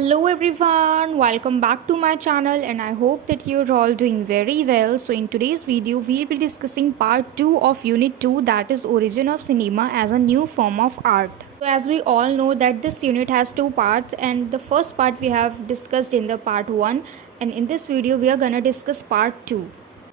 Hello everyone, welcome back to my channel and I hope that you're all doing very well. So in today's video, we'll be discussing part 2 of unit 2, that is origin of cinema as a new form of art. So as we all know that this unit has two parts, and the first part we have discussed in the part 1, and in this video we are gonna discuss part 2.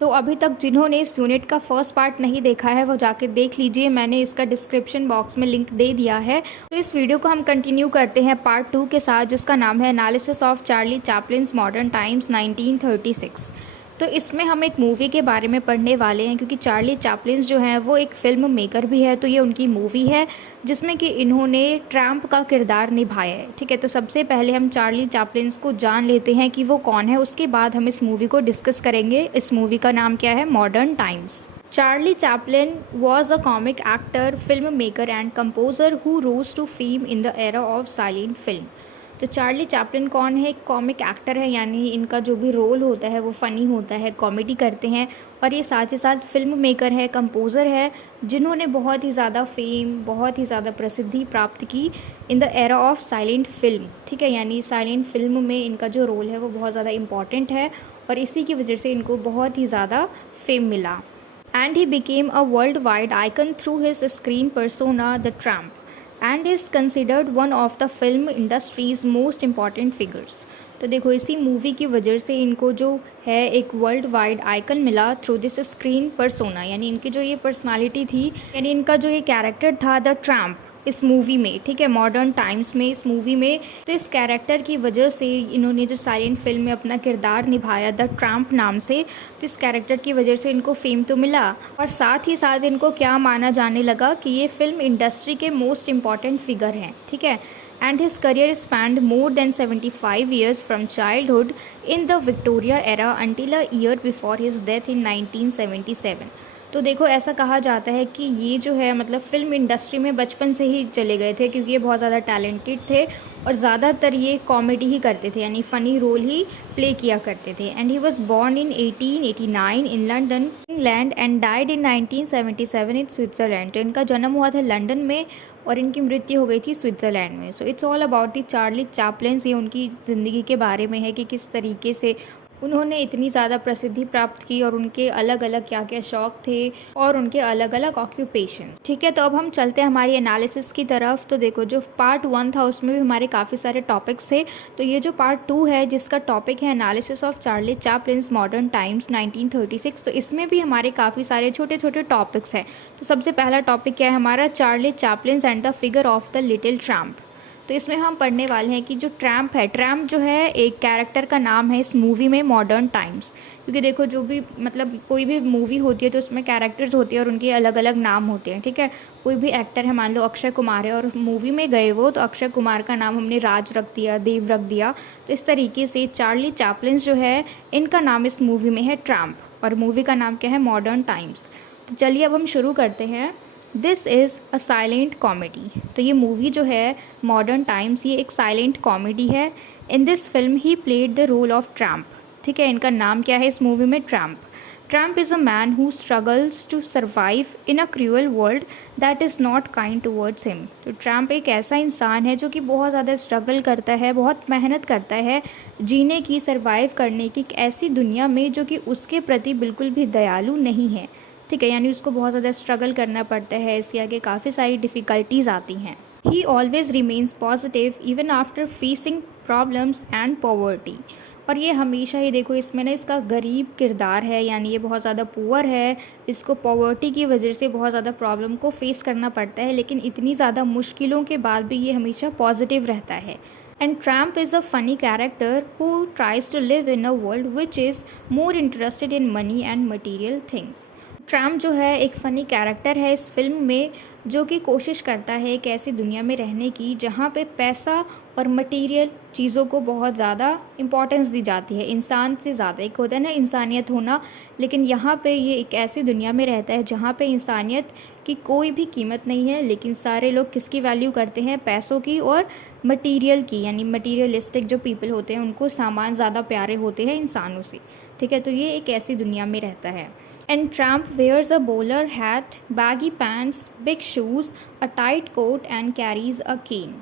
तो अभी तक जिन्होंने इस unit का first part नहीं देखा है वो जाके देख लीजिए, मैंने इसका डिस्क्रिप्शन बॉक्स में लिंक दे दिया है। तो इस वीडियो को हम कंटिन्यू करते हैं पार्ट 2 के साथ, जिसका नाम है analysis of Charlie Chaplin's Modern Times 1936। तो इसमें हम एक मूवी के बारे में पढ़ने वाले हैं, क्योंकि चार्ली चैपलिन्स जो हैं वो एक फ़िल्म मेकर भी है। तो ये उनकी मूवी है जिसमें कि इन्होंने ट्रैम्प का किरदार निभाया है। ठीक है, तो सबसे पहले हम चार्ली चैपलिन्स को जान लेते हैं कि वो कौन है, उसके बाद हम इस मूवी को डिस्कस करेंगे। इस मूवी का नाम क्या है? Modern times. Charlie Chaplin was a comic actor, filmmaker and composer who rose to fame in the era of silent film। तो चार्ली चैपलिन कौन है? एक कॉमिक एक्टर है, यानी इनका जो भी रोल होता है वो फ़नी होता है, कॉमेडी करते हैं, और ये साथ ही साथ फिल्म मेकर है, कंपोज़र है, जिन्होंने बहुत ही ज़्यादा फेम, बहुत ही ज़्यादा प्रसिद्धि प्राप्त की in the era of silent film. ठीक है, यानी साइलेंट फिल्म में इनका जो रोल है वो बहुत ज़्यादा इम्पॉर्टेंट है और इसी की वजह से इनको बहुत ही ज़्यादा फेम मिला। And he became a worldwide icon through his screen persona, The Tramp, and is considered one of the film industry's most important figures। तो देखो, इसी मूवी की वजह से इनको जो है एक वर्ल्ड वाइड आइकन मिला थ्रू दिस स्क्रीन पर्सोना, यानी इनकी जो ये पर्सनालिटी थी, यानी इनका जो ये कैरेक्टर था द ट्रैम्प इस मूवी में, ठीक है, मॉडर्न टाइम्स में, इस मूवी में, तो इस कैरेक्टर की वजह से इन्होंने जो साइलेंट फिल्म में अपना किरदार निभाया द ट्रैम्प नाम से, तो इस कैरेक्टर की वजह से इनको फेम तो मिला, और साथ ही साथ इनको क्या माना जाने लगा कि ये फिल्म इंडस्ट्री के मोस्ट इम्पॉर्टेंट फिगर हैं। ठीक है, and his career spanned more than 75 years from childhood in the Victoria era until a year before his death in 1977। तो देखो, ऐसा कहा जाता है कि ये जो है मतलब फ़िल्म इंडस्ट्री में बचपन से ही चले गए थे, क्योंकि ये बहुत ज़्यादा टैलेंटेड थे और ज़्यादातर ये कॉमेडी ही करते थे, यानी फ़नी रोल ही प्ले किया करते थे। And he was born in 1889 in London England and died in 1977 in Switzerland. तो इनका जन्म हुआ था लंदन में और इनकी मृत्यु हो गई थी स्विट्ज़रलैंड में। So it's all about the Charlie Chaplin's. ये उनकी ज़िंदगी के बारे में है कि किस तरीके से उन्होंने इतनी ज़्यादा प्रसिद्धि प्राप्त की और उनके अलग अलग क्या क्या शौक़ थे और उनके अलग अलग ऑक्यूपेशन। ठीक है, तो अब हम चलते हैं हमारी एनालिसिस की तरफ। तो देखो, जो पार्ट 1 था उसमें भी हमारे काफ़ी सारे टॉपिक्स थे, तो ये जो पार्ट 2 है जिसका टॉपिक है analysis of Charlie Chaplin's Modern Times 1936, तो इसमें भी हमारे काफ़ी सारे छोटे छोटे टॉपिक्स हैं। तो सबसे पहला टॉपिक क्या है हमारा? Charlie Chaplin's and the figure of the little tramp. तो इसमें हम पढ़ने वाले हैं कि जो ट्रैम्प है, ट्रैम्प जो है एक कैरेक्टर का नाम है इस मूवी में मॉडर्न टाइम्स। क्योंकि देखो, जो भी मतलब कोई भी मूवी होती है तो उसमें कैरेक्टर्स होते हैं और उनके अलग अलग नाम होते हैं। ठीक है, कोई भी एक्टर है, मान लो अक्षय कुमार है और मूवी में गए वो, तो अक्षय कुमार का नाम हमने राज रख दिया, देव रख दिया। तो इस तरीके से चार्ली चैपलिन्स जो है इनका नाम इस मूवी में है ट्रैम्प और मूवी का नाम क्या है? Modern times. तो चलिए अब हम शुरू करते हैं। This is a silent comedy. तो ये मूवी जो है मॉडर्न टाइम्स, ये एक साइलेंट कॉमेडी है। In this film he played the role of Tramp. ठीक है, इनका नाम क्या है इस मूवी में? Tramp. Tramp is a man who struggles to survive in a cruel world that is not kind towards him. तो ट्रैम्प एक ऐसा इंसान है जो कि बहुत ज़्यादा स्ट्रगल करता है, बहुत मेहनत करता है जीने की, सर्वाइव करने की एक ऐसी दुनिया में जो कि उसके प्रति बिल्कुल भी दयालु नहीं है। ठीक है, यानी उसको बहुत ज़्यादा स्ट्रगल करना पड़ता है, इसके आगे काफ़ी सारी डिफ़िकल्टीज़ आती हैं। He always remains positive even after facing problems and poverty. और ये हमेशा ही देखो, इसमें ना इसका गरीब किरदार है, यानी ये बहुत ज़्यादा पुअर है, इसको पॉवर्टी की वजह से बहुत ज़्यादा प्रॉब्लम को फेस करना पड़ता है, लेकिन इतनी ज़्यादा मुश्किलों के बाद भी ये हमेशा पॉजिटिव रहता है। And Tramp is a funny character who tries to live in a world which is more interested in money and material things। Tramp जो है एक फ़नी कैरेक्टर है इस फिल्म में, जो कि कोशिश करता है एक ऐसी दुनिया में रहने की जहाँ पे पैसा और मटेरियल चीज़ों को बहुत ज़्यादा इम्पोर्टेंस दी जाती है, इंसान से ज़्यादा। एक होता है ना इंसानियत होना, लेकिन यहाँ पे ये एक ऐसी दुनिया में रहता है जहाँ पे इंसानियत की कोई भी कीमत नहीं है, लेकिन सारे लोग किसकी वैल्यू करते हैं? पैसों की और मटीरियल की, यानी मटीरियलिस्टिक जो पीपल होते हैं उनको सामान ज़्यादा प्यारे होते हैं इंसानों से। ठीक है, तो ये एक ऐसी दुनिया में रहता है। And Trump wears a bowler hat, baggy pants, big shoes, a tight coat and carries a cane।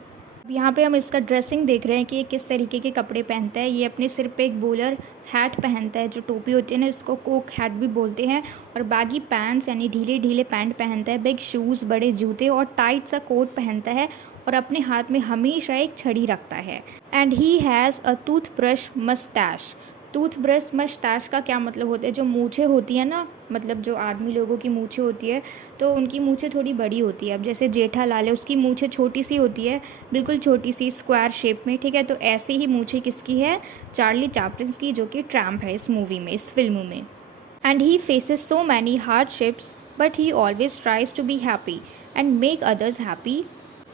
अब यहाँ पे हम इसका ड्रेसिंग देख रहे हैं कि ये किस तरीके के कपड़े पहनता है। ये अपने सिर पे एक बोलर हैट पहनता है, जो टोपी होती है ना, इसको कोक हैट भी बोलते हैं। और बैगी पैंट्स यानी ढीले ढीले पैंट पहनता है, बिग शूज़ बड़े जूते और टाइट सा कोट पहनता है और अपने हाथ में हमेशा एक छड़ी रखता है। And he has a toothbrush moustache. Toothbrush moustache का क्या मतलब होता है? जो मूछें होती हैं ना, मतलब जो आर्मी लोगों की मूछें होती है, तो उनकी मूछें थोड़ी बड़ी होती है। अब जैसे जेठालाल है, उसकी मूछें छोटी सी होती है, बिल्कुल छोटी सी स्क्वायर शेप में, ठीक है। तो ऐसे ही मूछें किसकी है? चार्ली चैपलिन की, जो कि ट्रैम्प है इस मूवी में, इस फिल्म में। And he faces so many hardships but he always tries to be happy and make others happy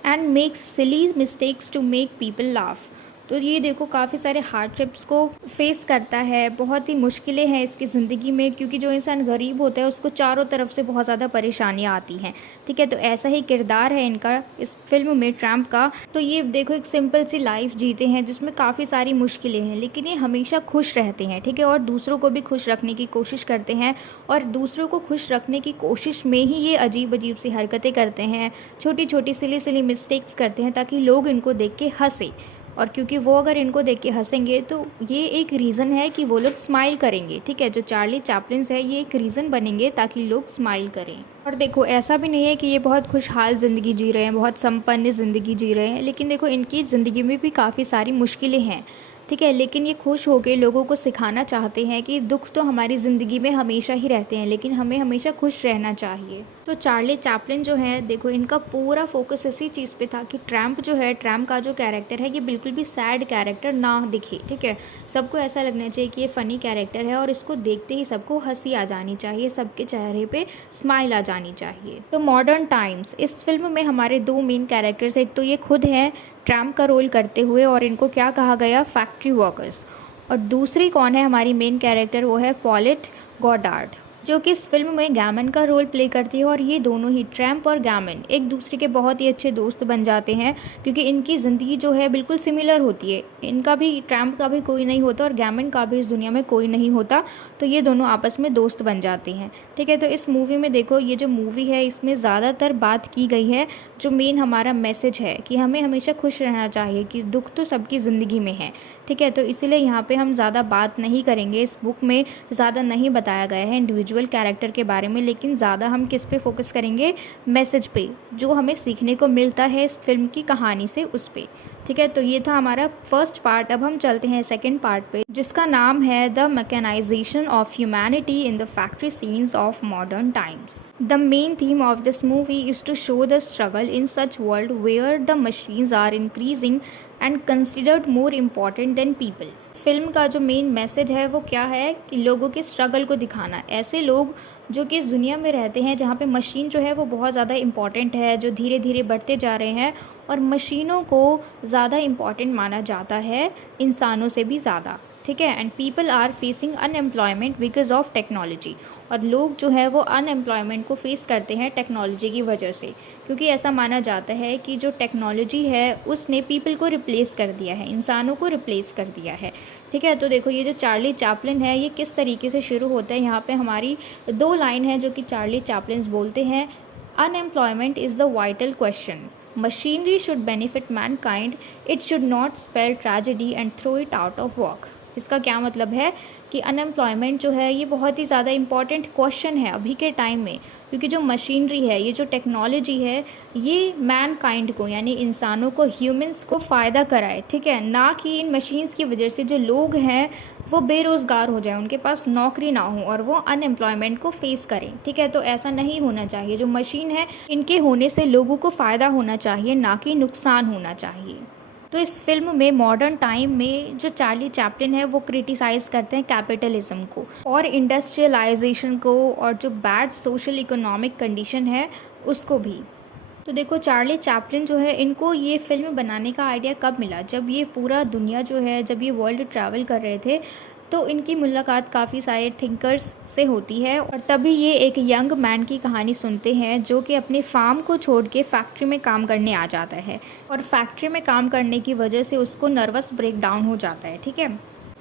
and makes silly mistakes to make people laugh. तो ये देखो, काफ़ी सारे हार्डशिप्स को फेस करता है, बहुत ही मुश्किलें हैं इसकी ज़िंदगी में, क्योंकि जो इंसान गरीब होता है उसको चारों तरफ से बहुत ज़्यादा परेशानियाँ आती हैं, ठीक है। तो ऐसा ही किरदार है इनका इस फिल्म में, ट्रैम्प का। तो ये देखो, एक सिंपल सी लाइफ जीते हैं जिसमें काफ़ी सारी मुश्किलें हैं, लेकिन ये हमेशा खुश रहते हैं, ठीक है। और दूसरों को भी खुश रखने की कोशिश करते हैं, और दूसरों को खुश रखने की कोशिश में ही ये अजीब अजीब सी हरकतें करते हैं, छोटी छोटी सिली सिली मिस्टेक्स करते हैं, ताकि लोग इनको देख के हंसे। और क्योंकि वो अगर इनको देख के हंसेंगे तो ये एक रीज़न है कि वो लोग स्माइल करेंगे, ठीक है। जो चार्ली चैपलिन्स है, ये एक रीज़न बनेंगे ताकि लोग स्माइल करें। और देखो, ऐसा भी नहीं है कि ये बहुत खुशहाल ज़िंदगी जी रहे हैं, बहुत संपन्न ज़िंदगी जी रहे हैं, लेकिन देखो, इनकी ज़िंदगी में भी काफ़ी सारी मुश्किलें हैं, ठीक है। लेकिन ये खुश होकर लोगों को सिखाना चाहते हैं कि दुख तो हमारी ज़िंदगी में हमेशा ही रहते हैं, लेकिन हमें हमेशा खुश रहना चाहिए। तो चार्ली चैपलिन जो है, देखो, इनका पूरा फोकस इसी चीज़ पे था कि ट्रैम्प जो है, ट्रैम्प का जो कैरेक्टर है, ये बिल्कुल भी सैड कैरेक्टर ना दिखे, ठीक है। सबको ऐसा लगना चाहिए कि ये फ़नी कैरेक्टर है और इसको देखते ही सबको हंसी आ जानी चाहिए, सबके चेहरे पे स्माइल आ जानी चाहिए। तो मॉडर्न टाइम्स, इस फिल्म में हमारे दो मेन कैरेक्टर्स, एक तो ये खुद हैं ट्रैम्प का रोल करते हुए, और इनको क्या कहा गया? Factory workers. और दूसरी कौन है हमारी मेन कैरेक्टर? वो है पॉलेट गॉडार्ड, जो कि इस फिल्म में गैमन का रोल प्ले करती है। और ये दोनों ही, ट्रैम्प और गैमन, एक दूसरे के बहुत ही अच्छे दोस्त बन जाते हैं, क्योंकि इनकी ज़िंदगी जो है बिल्कुल सिमिलर होती है। इनका भी, ट्रैम्प का भी कोई नहीं होता और गैमन का भी इस दुनिया में कोई नहीं होता, तो ये दोनों आपस में दोस्त बन जाते हैं, ठीक है। तो इस मूवी में देखो, ये जो मूवी है, इसमें ज़्यादातर बात की गई है, जो मेन हमारा मैसेज है कि हमें हमेशा खुश रहना चाहिए, कि दुख तो सबकी ज़िंदगी में है, ठीक है। तो इसीलिए यहाँ पे हम ज़्यादा बात नहीं करेंगे, इस बुक में ज़्यादा नहीं बताया गया है इंडिविजुअल कैरेक्टर के बारे में, लेकिन ज़्यादा हम किस पे फोकस करेंगे? मैसेज पे, जो हमें सीखने को मिलता है इस फिल्म की कहानी से, उस पे, ठीक है। तो ये था हमारा फर्स्ट पार्ट। अब हम चलते हैं सेकंड पार्ट पे, जिसका नाम है the mechanisation of humanity in the factory scenes of Modern Times. The main theme of this movie is to show the struggle in such world where the machines are increasing and considered more important than people. Film का जो main message है वो क्या है? कि लोगों के struggle को दिखाना। ऐसे लोग जो कि इस दुनिया में रहते हैं जहाँ पे मशीन जो है वो बहुत ज़्यादा इम्पॉर्टेंट है, जो धीरे धीरे बढ़ते जा रहे हैं, और मशीनों को ज़्यादा इम्पॉर्टेंट माना जाता है इंसानों से भी ज़्यादा, ठीक है। And people are facing unemployment because of technology, और लोग जो है वो अनएम्प्लॉयमेंट को फेस करते हैं टेक्नोलॉजी की वजह से, क्योंकि ऐसा माना जाता है कि जो टेक्नोलॉजी है उसने पीपल को रिप्लेस कर दिया है, इंसानों को रिप्लेस कर दिया है, ठीक है। तो देखो, ये जो चार्ली चैपलिन है, ये किस तरीके से शुरू होता है। यहाँ पे हमारी दो लाइन है जो कि चार्ली चैपलिन बोलते हैं। Unemployment is the vital question, machinery should benefit mankind, it should not spell tragedy and throw it out of work. इसका क्या मतलब है? कि अनएम्प्लॉयमेंट जो है ये बहुत ही ज़्यादा इम्पॉर्टेंट क्वेश्चन है अभी के टाइम में, क्योंकि जो मशीनरी है, ये जो टेक्नोलॉजी है, ये मैन काइंड को, यानी इंसानों को, ह्यूमंस को फ़ायदा कराए, ठीक है, ना कि इन मशीन्स की वजह से जो लोग हैं वो बेरोज़गार हो जाए, उनके पास नौकरी ना हो और वो अनएम्प्लॉयमेंट को फेस करें, ठीक है। तो ऐसा नहीं होना चाहिए। जो मशीन है, इनके होने से लोगों को फ़ायदा होना चाहिए, ना कि नुकसान होना चाहिए। तो इस फिल्म में मॉडर्न टाइम में जो चार्ली चैपलिन है वो क्रिटिसाइज़ करते हैं कैपिटलिज्म को और इंडस्ट्रियलाइजेशन को, और जो बैड सोशल इकोनॉमिक कंडीशन है उसको भी। तो देखो, चार्ली चैपलिन जो है, इनको ये फ़िल्म बनाने का आइडिया कब मिला? जब ये पूरा दुनिया जो है, जब ये वर्ल्ड ट्रैवल कर रहे थे, तो इनकी मुलाकात काफ़ी सारे थिंकर्स से होती है, और तभी ये एक यंग मैन की कहानी सुनते हैं जो कि अपने फार्म को छोड़ के फैक्ट्री में काम करने आ जाता है, और फैक्ट्री में काम करने की वजह से उसको नर्वस ब्रेकडाउन हो जाता है, ठीक है।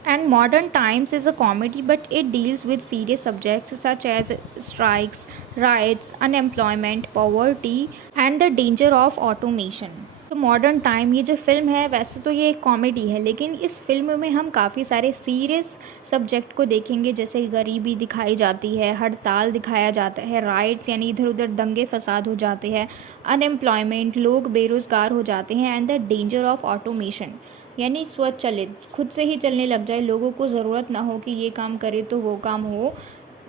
And Modern Times is a comedy, but it deals with serious subjects such as strikes, riots, unemployment, poverty, and the danger of automation. तो मॉडर्न टाइम ये जो फ़िल्म है वैसे तो ये एक कॉमेडी है, लेकिन इस फ़िल्म में हम काफ़ी सारे सीरियस सब्जेक्ट को देखेंगे, जैसे गरीबी दिखाई जाती है, हड़ताल दिखाया जाता है, राइट्स यानी इधर उधर दंगे फसाद हो जाते हैं, अनएम्प्लॉयमेंट, लोग बेरोज़गार हो जाते हैं, and the danger of automation यानी स्वचालित खुद से ही चलने लग जाए, लोगों को ज़रूरत ना हो कि ये काम करे तो वो काम हो,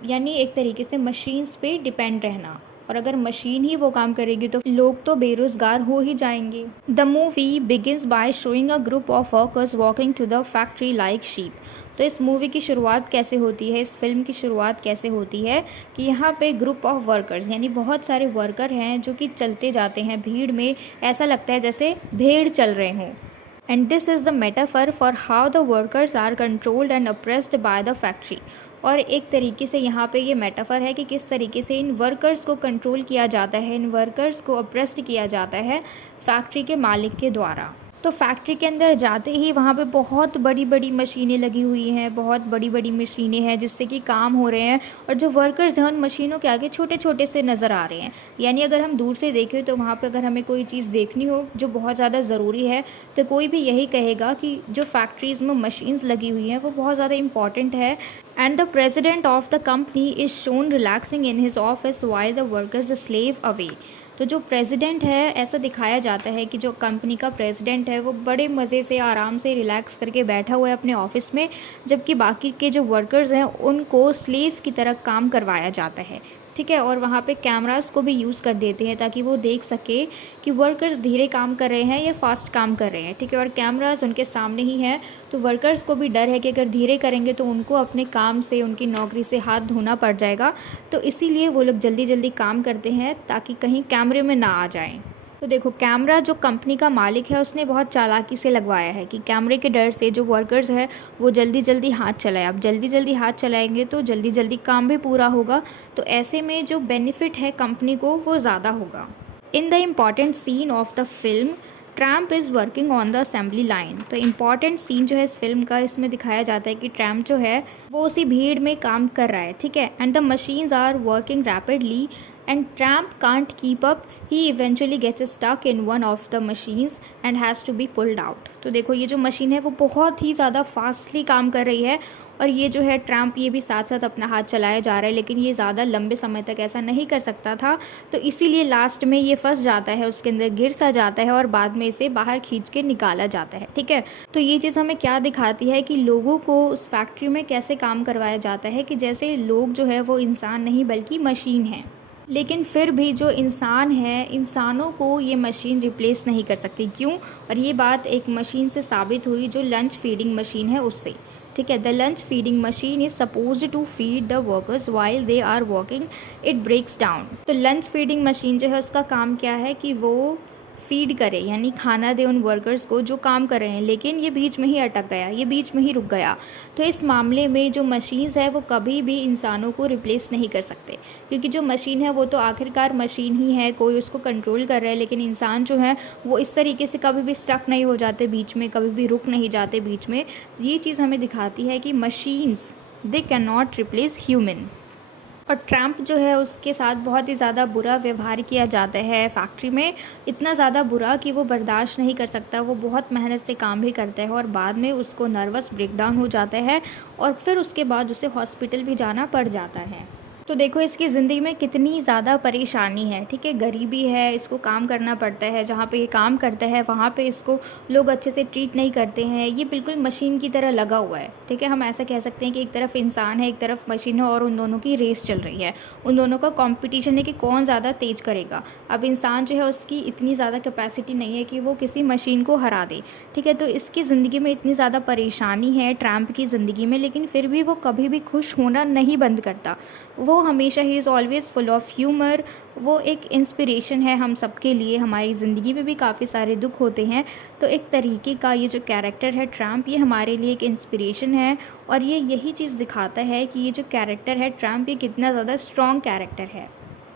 यानी एक तरीके से मशीन्स पे डिपेंड रहना। और अगर मशीन ही वो काम करेगी तो लोग तो बेरोजगार हो ही जाएंगे। The movie begins by showing a group of workers walking to the factory like sheep. तो इस मूवी की शुरुआत कैसे होती है, इस फिल्म की शुरुआत कैसे होती है कि यहाँ पे ग्रुप ऑफ वर्कर्स यानी बहुत सारे वर्कर हैं जो कि चलते जाते हैं भीड़ में, ऐसा लगता है जैसे भेड़ चल रहे हों। And this is the metaphor for how the workers are controlled and oppressed by the factory। और एक तरीके से यहाँ पे ये मेटाफर है कि किस तरीके से इन वर्कर्स को कंट्रोल किया जाता है, इन वर्कर्स को अप्रेस्ड किया जाता है फैक्ट्री के मालिक के द्वारा। तो फैक्ट्री के अंदर जाते ही वहाँ पे बहुत बड़ी बड़ी मशीनें लगी हुई हैं, बहुत बड़ी बड़ी मशीनें हैं जिससे कि काम हो रहे हैं, और जो वर्कर्स हैं उन मशीनों के आगे छोटे छोटे से नज़र आ रहे हैं। यानी अगर हम दूर से देखें तो वहाँ पे अगर हमें कोई चीज़ देखनी हो जो बहुत ज़्यादा ज़रूरी है तो कोई भी यही कहेगा कि जो फैक्ट्रीज़ में मशीन्स लगी हुई हैं वो बहुत ज़्यादा इंपॉर्टेंट है। And the president of the company is shown relaxing in his office while the workers slave away. तो जो प्रेसिडेंट है ऐसा दिखाया जाता है कि जो कंपनी का प्रेसिडेंट है वो बड़े मज़े से आराम से रिलैक्स करके बैठा हुआ है अपने ऑफिस में, जबकि बाकी के जो वर्कर्स हैं उनको स्लेव की तरह काम करवाया जाता है। ठीक है, और वहाँ पे कैमरास को भी यूज़ कर देते हैं ताकि वो देख सके कि वर्कर्स धीरे काम कर रहे हैं या फास्ट काम कर रहे हैं। ठीक है, और कैमरास उनके सामने ही हैं तो वर्कर्स को भी डर है कि अगर धीरे करेंगे तो उनको अपने काम से, उनकी नौकरी से हाथ धोना पड़ जाएगा, तो इसीलिए वो लोग जल्दी जल्दी काम करते हैं ताकि कहीं कैमरे में ना आ जाएं। तो देखो, कैमरा जो कंपनी का मालिक है उसने बहुत चालाकी से लगवाया है कि कैमरे के डर से जो वर्कर्स है वो जल्दी जल्दी हाथ चलाए। अब जल्दी जल्दी हाथ चलाएंगे तो जल्दी जल्दी काम भी पूरा होगा, तो ऐसे में जो बेनिफिट है कंपनी को वो ज़्यादा होगा। In the important scene of the film Tramp is working on the assembly line. तो इम्पॉर्टेंट सीन जो है इस फिल्म का, इसमें दिखाया जाता है कि ट्रैम्प जो है वो उसी भीड़ में काम कर रहा है। ठीक है, and the machines are working rapidly and Tramp can't keep up. He eventually gets stuck in one of the machines and has to be pulled out। तो देखो, ये जो मशीन है वो बहुत ही ज़्यादा फास्टली काम कर रही है, और ये जो है ट्रैम्प ये भी साथ साथ अपना हाथ चलाया जा रहा है, लेकिन ये ज़्यादा लंबे समय तक ऐसा नहीं कर सकता था, तो इसीलिए लास्ट में ये फंस जाता है, उसके अंदर गिर सा जाता है और बाद में इसे बाहर खींच के निकाला जाता है। ठीक है, तो ये चीज़ हमें क्या दिखाती है कि लोगों को उस फैक्ट्री में कैसे काम करवाया जाता है कि जैसे लोग जो है वो इंसान नहीं बल्कि मशीन है, लेकिन फिर भी जो इंसान है, इंसानों को ये मशीन रिप्लेस नहीं कर सकती। क्यों? और ये बात एक मशीन से साबित हुई जो लंच फीडिंग मशीन है उससे। ठीक है, the lunch feeding machine is supposed to feed the workers while they are working, it breaks down. तो लंच फीडिंग मशीन जो है उसका काम क्या है कि वो फीड करे यानी खाना दे उन वर्कर्स को जो काम कर रहे हैं, लेकिन ये बीच में ही अटक गया, ये बीच में ही रुक गया। तो इस मामले में जो मशीन्स है वो कभी भी इंसानों को रिप्लेस नहीं कर सकते, क्योंकि जो मशीन है वो तो आखिरकार मशीन ही है, कोई उसको कंट्रोल कर रहा है, लेकिन इंसान जो है वो इस तरीके से कभी भी स्टक नहीं हो जाते बीच में, कभी भी रुक नहीं जाते बीच में। ये चीज़ हमें दिखाती है कि machines they can not replace human. और ट्रैम्प जो है उसके साथ बहुत ही ज़्यादा बुरा व्यवहार किया जाता है फैक्ट्री में, इतना ज़्यादा बुरा कि वो बर्दाश्त नहीं कर सकता, वो बहुत मेहनत से काम भी करता है और बाद में उसको नर्वस ब्रेकडाउन हो जाता है और फिर उसके बाद उसे हॉस्पिटल भी जाना पड़ जाता है। तो देखो इसकी ज़िंदगी में कितनी ज़्यादा परेशानी है। ठीक है, गरीबी है, इसको काम करना पड़ता है, जहाँ पे ये काम करता है वहाँ पे इसको लोग अच्छे से ट्रीट नहीं करते हैं, ये बिल्कुल मशीन की तरह लगा हुआ है। ठीक है, हम ऐसा कह सकते हैं कि एक तरफ इंसान है, एक तरफ मशीन है, और उन दोनों की रेस चल रही है, उन दोनों का कॉम्पिटिशन है कि कौन ज़्यादा तेज़ करेगा। अब इंसान जो है उसकी इतनी ज़्यादा कैपेसिटी नहीं है कि वो किसी मशीन को हरा दे। ठीक है, तो इसकी ज़िंदगी में इतनी ज़्यादा परेशानी है ट्रैम्प की ज़िंदगी में, लेकिन फिर भी वो कभी भी खुश होना नहीं बंद करता। वो हमेशा he is always full of humour, वो एक इंस्पिरेशन है हम सबके लिए। हमारी ज़िंदगी में भी काफ़ी सारे दुख होते हैं, तो एक तरीके का ये जो कैरेक्टर है ट्रैम्प, ये हमारे लिए एक इंस्पिरेशन है, और ये यही चीज़ दिखाता है कि ये जो कैरेक्टर है ट्रैम्प, ये कितना ज़्यादा स्ट्रॉन्ग कैरेक्टर है।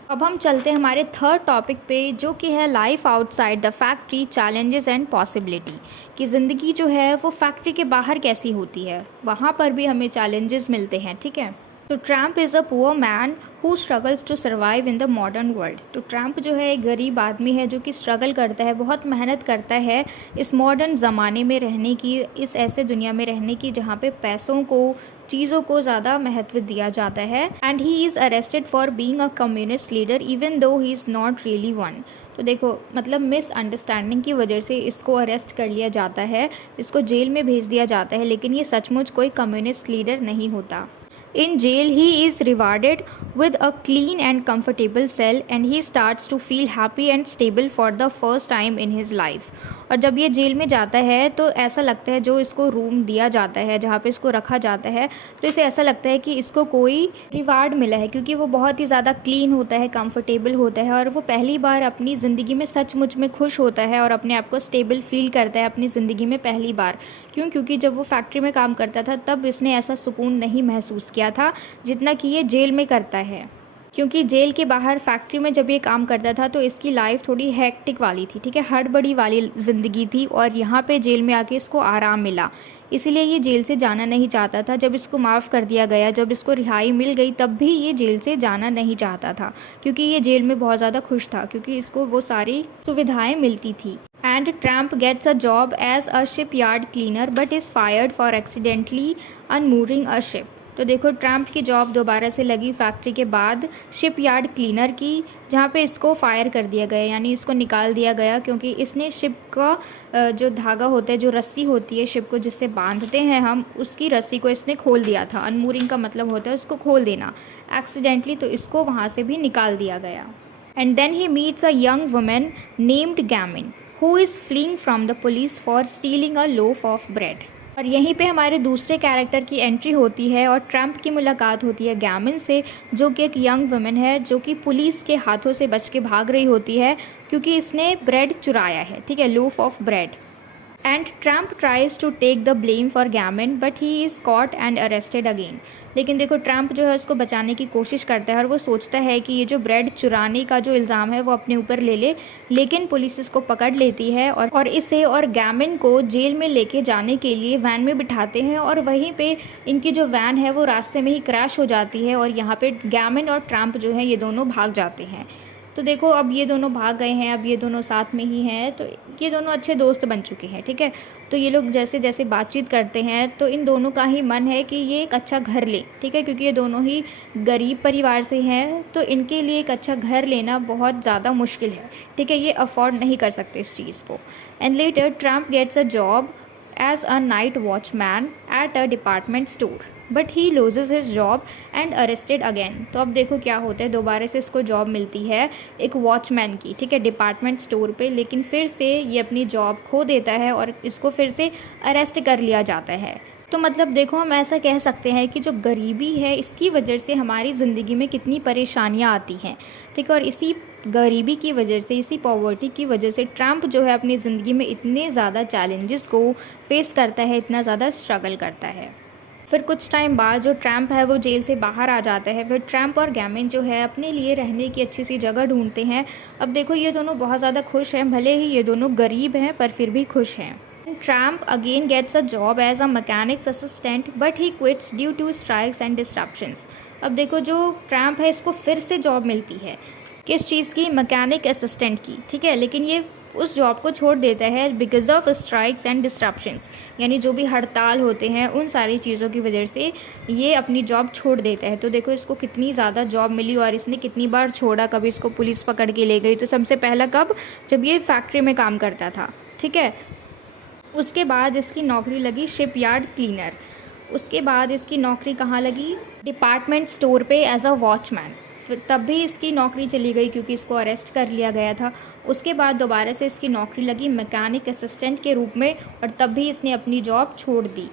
अब हम चलते हैं हमारे थर्ड टॉपिक पे, जो कि है life outside the factory, challenges and possibility. कि ज़िंदगी जो है वो फैक्ट्री के बाहर कैसी होती है, वहाँ पर भी हमें चैलेंजेस मिलते हैं। ठीक है, तो Tramp is a poor man who struggles to survive in the modern world. तो ट्रम्प जो है एक गरीब आदमी है जो कि स्ट्रगल करता है, बहुत मेहनत करता है इस मॉडर्न ज़माने में रहने की, इस ऐसे दुनिया में रहने की जहाँ पे पैसों को, चीज़ों को ज़्यादा महत्व दिया जाता है। And he is arrested for being a communist leader even though he is not really one. तो देखो मतलब मिसअंडरस्टैंडिंग की वजह से इसको अरेस्ट कर लिया जाता है, इसको जेल में भेज दिया जाता है, लेकिन ये सचमुच कोई कम्युनिस्ट लीडर नहीं होता। In jail, he is rewarded with a clean and comfortable cell and he starts to feel happy and stable for the first time in his life। और जब ये जेल में जाता है तो ऐसा लगता है, जो इसको रूम दिया जाता है जहाँ पे इसको रखा जाता है, तो इसे ऐसा लगता है कि इसको कोई रिवार्ड मिला है, क्योंकि वो बहुत ही ज़्यादा क्लीन होता है, कंफर्टेबल होता है और वो पहली बार अपनी ज़िंदगी में सचमुच में खुश होता है और अपने आप को स्टेबल फील करता है अपनी ज़िंदगी में पहली बार। क्योंकि जब वो फैक्ट्री में काम करता था तब इसने ऐसा सुकून नहीं महसूस किया था जितना कि ये जेल में करता है। क्योंकि जेल के बाहर फैक्ट्री में जब ये काम करता था तो इसकी लाइफ थोड़ी हेक्टिक वाली थी, ठीक है, हड़बड़ी वाली ज़िंदगी थी, और यहाँ पे जेल में आके इसको आराम मिला, इसीलिए ये जेल से जाना नहीं चाहता था। जब इसको माफ़ कर दिया गया, जब इसको रिहाई मिल गई, तब भी ये जेल से जाना नहीं चाहता था, क्योंकि ये जेल में बहुत ज़्यादा खुश था, क्योंकि इसको वो सारी सुविधाएं मिलती थी। And Tramp gets a job as a shipyard cleaner but is fired for accidentally unmooring a ship. तो देखो ट्रम्प की जॉब दोबारा से लगी फैक्ट्री के बाद शिप यार्ड क्लीनर की, जहाँ पे इसको फायर कर दिया गया, यानी इसको निकाल दिया गया, क्योंकि इसने शिप का जो धागा होता है, जो रस्सी होती है शिप को जिससे बांधते हैं हम, उसकी रस्सी को इसने खोल दिया था। अनमूरिंग का मतलब होता है उसको खोल देना एक्सीडेंटली, तो इसको वहाँ से भी निकाल दिया गया। And then he meets a young woman named Gamin who is fleeing from the police for stealing a loaf of bread. और यहीं पे हमारे दूसरे कैरेक्टर की एंट्री होती है और ट्रम्प की मुलाकात होती है गैमिन से, जो कि एक यंग वुमेन है जो कि पुलिस के हाथों से बच के भाग रही होती है, क्योंकि इसने ब्रेड चुराया है, ठीक है, loaf of bread. And Tramp tries to take the blame for Gamin but he is caught and arrested again. लेकिन देखो ट्रम्प जो है उसको बचाने की कोशिश करता है और वो सोचता है कि ये जो ब्रेड चुराने का जो इल्ज़ाम है वो अपने ऊपर ले ले, लेकिन पुलिस इसको पकड़ लेती है और इसे और गैमिन को जेल में लेके जाने के लिए वैन में बिठाते हैं, और वहीं पे इनकी जो वैन है वो रास्ते में ही क्रैश हो जाती है और यहाँ पे गैमिन और ट्रम्प जो है ये दोनों भाग जाते हैं। तो देखो अब ये दोनों भाग गए हैं, अब ये दोनों साथ में ही हैं, तो ये दोनों अच्छे दोस्त बन चुके हैं, ठीक है। तो ये लोग जैसे जैसे बातचीत करते हैं तो इन दोनों का ही मन है कि ये एक अच्छा घर ले, ठीक है, क्योंकि ये दोनों ही गरीब परिवार से हैं, तो इनके लिए एक अच्छा घर लेना बहुत ज़्यादा मुश्किल है, ठीक है, ये अफोर्ड नहीं कर सकते इस चीज़ को। And later Tramp gets a job as a night watchman at a department store but he loses his job and arrested again. तो अब देखो क्या होता है, दोबारा से इसको जॉब मिलती है एक वॉचमैन की, ठीक है, डिपार्टमेंट स्टोर पे, लेकिन फिर से ये अपनी जॉब खो देता है और इसको फिर से अरेस्ट कर लिया जाता है। तो मतलब देखो हम ऐसा कह सकते हैं कि जो गरीबी है इसकी वजह से हमारी ज़िंदगी में कितनी परेशानियाँ आती हैं, ठीक है, और इसी गरीबी की वजह से, इसी पॉवर्टी की वजह से ट्रम्प जो है अपनी ज़िंदगी में इतने ज़्यादा चैलेंजेस को फेस करता है, इतना ज़्यादा स्ट्रगल करता है। फिर कुछ टाइम बाद जो ट्रम्प है वो जेल से बाहर आ जाता है। फिर ट्रम्प और गैमिन जो है अपने लिए रहने की अच्छी सी जगह ढूंढते हैं। अब देखो ये दोनों बहुत ज़्यादा खुश हैं, भले ही ये दोनों गरीब हैं पर फिर भी खुश हैं। Tramp again gets a job as a mechanic's assistant but he quits due to strikes and disruptions. अब देखो जो ट्रम्प है इसको फिर से जॉब मिलती है, किस चीज़ की, मैकेनिक असिस्टेंट की, ठीक है, लेकिन ये उस जॉब को छोड़ देता है because of strikes and disruptions, यानी जो भी हड़ताल होते हैं उन सारी चीज़ों की वजह से ये अपनी जॉब छोड़ देता है। तो देखो इसको कितनी ज़्यादा जॉब मिली और इसने कितनी बार छोड़ा, कभी इसको पुलिस पकड़ के ले गई, तो सबसे पहला कब, जब ये फैक्ट्री में काम करता था, ठीक है। उसके बाद इसकी नौकरी लगी शिप यार्ड क्लीनर। उसके बाद इसकी नौकरी कहाँ लगी, डिपार्टमेंट स्टोर पे एज अ वॉचमैन। फिर तब भी इसकी नौकरी चली गई क्योंकि इसको अरेस्ट कर लिया गया था। उसके बाद दोबारा से इसकी नौकरी लगी मैकेनिक असिस्टेंट के रूप में और तब भी इसने अपनी जॉब छोड़ दी।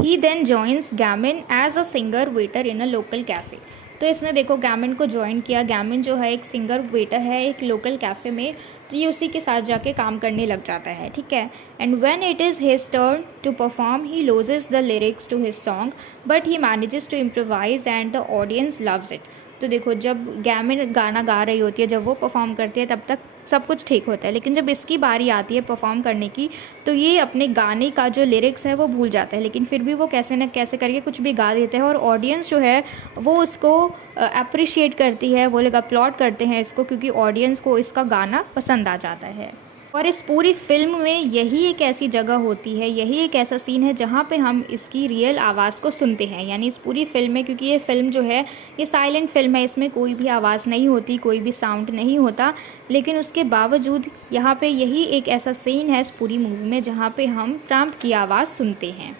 He then joins Gamin as a singer waiter in a local cafe. तो इसने देखो गैमिन को ज्वाइन किया। गैमिन जो है एक सिंगर वेटर है एक लोकल कैफ़े में, तो ये उसी के साथ जाके काम करने लग जाता है, ठीक है। And when it is his turn to perform he loses the lyrics to his song but he manages to improvise and the audience loves it. तो देखो जब गैमिन गाना गा रही होती है, जब वो परफॉर्म करती है तब तक सब कुछ ठीक होता है, लेकिन जब इसकी बारी आती है परफॉर्म करने की तो ये अपने गाने का जो लिरिक्स है वो भूल जाता है, लेकिन फिर भी वो कैसे न कैसे करके कुछ भी गा देता है और ऑडियंस जो है वो उसको अप्रिशिएट करती है, वो लोग अपलॉड करते हैं इसको, क्योंकि ऑडियंस को इसका गाना पसंद आ जाता है। और इस पूरी फिल्म में यही एक ऐसी जगह होती है, यही एक ऐसा सीन है जहाँ पे हम इसकी रियल आवाज़ को सुनते हैं। यानी इस पूरी फिल्म में, क्योंकि ये फ़िल्म जो है ये साइलेंट फिल्म है, इसमें कोई भी आवाज़ नहीं होती, कोई भी साउंड नहीं होता, लेकिन उसके बावजूद यहाँ पे यही एक ऐसा सीन है इस पूरी मूवी में जहाँ पे हम ट्रम्प की आवाज़ सुनते हैं।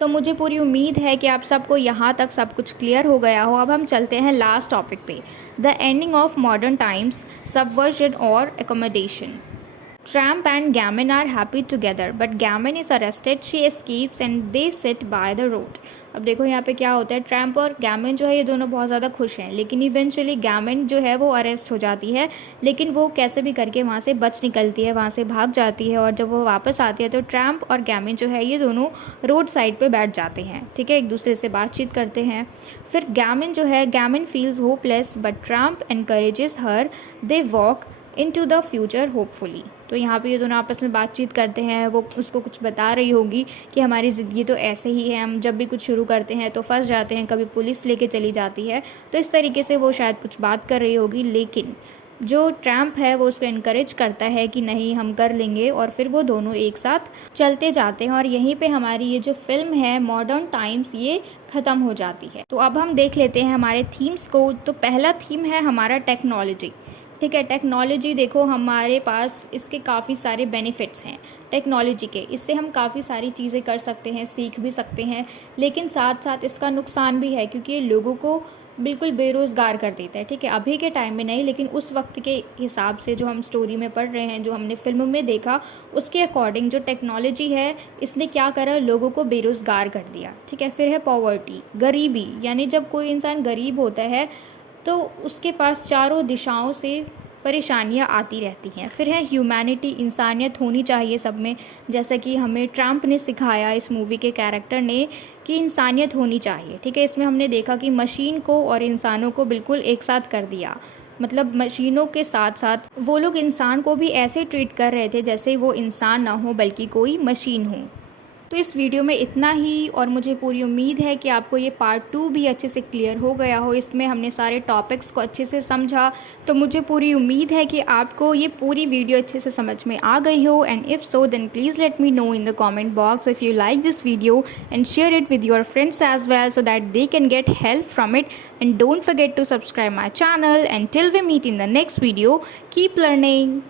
तो मुझे पूरी उम्मीद है कि आप सबको यहाँ तक सब कुछ क्लियर हो गया हो। अब हम चलते हैं लास्ट टॉपिक पे, the ending of Modern times, subversion और accommodation. Tramp and Gammon are happy together, but Gammon is arrested, she escapes and they sit by the road. अब देखो यहाँ पे क्या होता है, ट्रैम्प और गैमन जो है ये दोनों बहुत ज़्यादा खुश हैं, लेकिन इवेंचुअली गैमन जो है वो अरेस्ट हो जाती है, लेकिन वो कैसे भी करके वहाँ से बच निकलती है, वहाँ से भाग जाती है। और जब वो वापस आती है तो ट्रैम्प और गैमन जो है ये दोनों रोड साइड पे बैठ जाते हैं, ठीक है, एक दूसरे से बातचीत करते हैं। फिर गैमन जो है, Gammon feels hopeless but tramp encourages her, they walk into the future hopefully. तो यहाँ पे ये दोनों आपस में बातचीत करते हैं, वो उसको कुछ बता रही होगी कि हमारी ज़िंदगी तो ऐसे ही है, हम जब भी कुछ शुरू करते हैं तो फंस जाते हैं, कभी पुलिस लेके चली जाती है, तो इस तरीके से वो शायद कुछ बात कर रही होगी। लेकिन जो ट्रैम्प है वो उसको इनकरेज करता है कि नहीं हम कर लेंगे, और फिर वो दोनों एक साथ चलते जाते हैं। और यहीं पे हमारी ये जो फिल्म है मॉडर्न टाइम्स ये ख़त्म हो जाती है। तो अब हम देख लेते हैं हमारे थीम्स को। तो पहला थीम है हमारा टेक्नोलॉजी, ठीक है। टेक्नोलॉजी देखो हमारे पास इसके काफ़ी सारे बेनिफिट्स हैं टेक्नोलॉजी के, इससे हम काफ़ी सारी चीज़ें कर सकते हैं, सीख भी सकते हैं, लेकिन साथ साथ इसका नुकसान भी है, क्योंकि ये लोगों को बिल्कुल बेरोज़गार कर देता है, ठीक है। अभी के टाइम में नहीं, लेकिन उस वक्त के हिसाब से जो हम स्टोरी में पढ़ रहे हैं, जो हमने फिल्म में देखा, उसके अकॉर्डिंग जो टेक्नोलॉजी है इसने क्या करा, लोगों को बेरोज़गार कर दिया, ठीक है। फिर है पॉवर्टी, गरीबी, यानी जब कोई इंसान गरीब होता है तो उसके पास चारों दिशाओं से परेशानियां आती रहती हैं। फिर है ह्यूमैनिटी, इंसानियत होनी चाहिए सब में, जैसा कि हमें ट्रम्प ने सिखाया इस मूवी के कैरेक्टर ने कि इंसानियत होनी चाहिए, ठीक है। इसमें हमने देखा कि मशीन को और इंसानों को बिल्कुल एक साथ कर दिया, मतलब मशीनों के साथ साथ वो लोग इंसान को भी ऐसे ट्रीट कर रहे थे जैसे वो इंसान ना हो बल्कि कोई मशीन हो। तो इस वीडियो में इतना ही, और मुझे पूरी उम्मीद है कि आपको ये पार्ट 2 भी अच्छे से क्लियर हो गया हो। इसमें हमने सारे टॉपिक्स को अच्छे से समझा, तो मुझे पूरी उम्मीद है कि आपको ये पूरी वीडियो अच्छे से समझ में आ गई हो। And if so then please let me know in the comment box if you like this video and share it with your friends as well so that they can get help from it. And don't forget to subscribe my channel, and till we meet in the next video, keep learning.